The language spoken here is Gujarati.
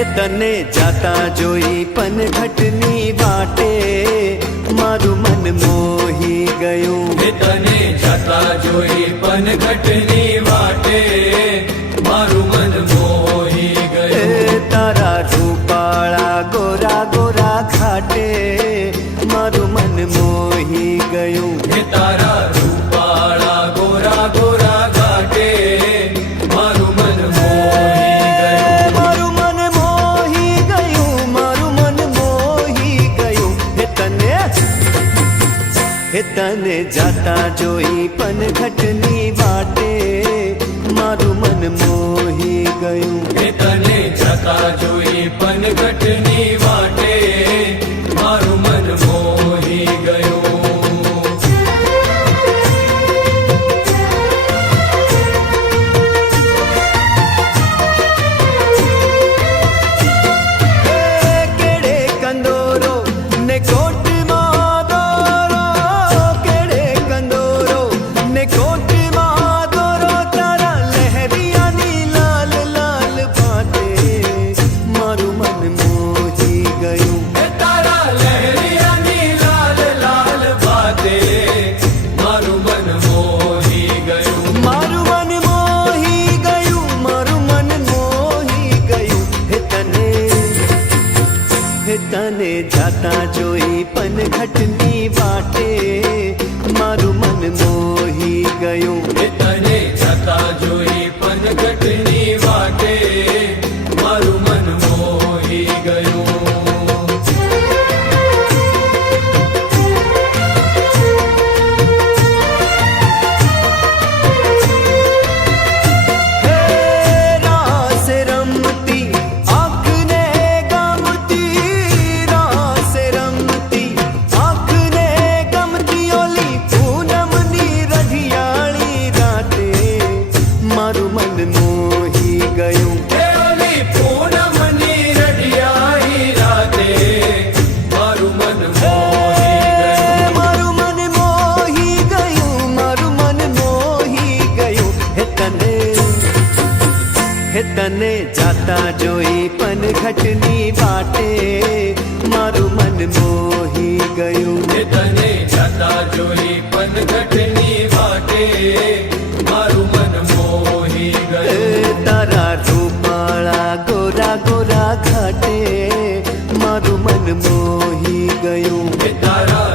એ તને જાતા જોઈ પનઘટની વાટે મારું મન મોહી ગયું. એ તને જાતા જોઈ પનઘટની વાટે મારું મન મોહી ગયું. એ તારા રૂપાળા ગોરા ગોરા ઘાટે મારું મન મોહી ગયું. એ તારા રૂપાળા ગોરા ગોરા ઘાટે મારું મન મોહી ગયું. મારું મન મોહી ગયું, મારું મન મોહી ગયું. હે તને જાતા જોઈ પનઘટની વાટે મારું મન મોહી ગયું. એ તને જાતા જોઈ પનઘટની વાટે મારું મન મોહી ગયું. કેડે કંદોરો ને કોટમાં દોરો, કેડે કંદોરો ને કોટમાં દોરો, તારા લહેરિયાની લાલ લાલ ભાતે મારું મન મોહી ગયું. એ તારા લહેરિયાની લાલ લાલ ભાતે મારું મન મોહી ગયું. મારું મન મોહી ગયું, મારું મન મોહી ગયું. હે તને જાતા જોઈ પનઘટની વાટે મારું મન મોહી ગયું. એ તને જાતા જોઈ પનઘટની વાટે મારું મન મોહી ગયું. હે રાસ રમતી આંખને ગમતી, રાસ રમતી આંખને ગમતી, ઓલી પૂનમની રઢિયાળી રાતે મારું મન મોહી ગયું. એ ઓલી પૂનમની રઢિયાળી રાતે મારું મન મોહી ગયું. મારું મન મોહી ગયું, મારું મન મોહી ગયું. હે તને જાતા જોઈ પનઘટની વાટે મારું મન મોહી ગયું. એ તને જાતા જોઈ પનઘટની વાટે મારું મન મોહી એ ગયું. તારા રૂપાળા ગોરા ગોરા ઘાટે મારું મન મોહી ગયું. એ તારા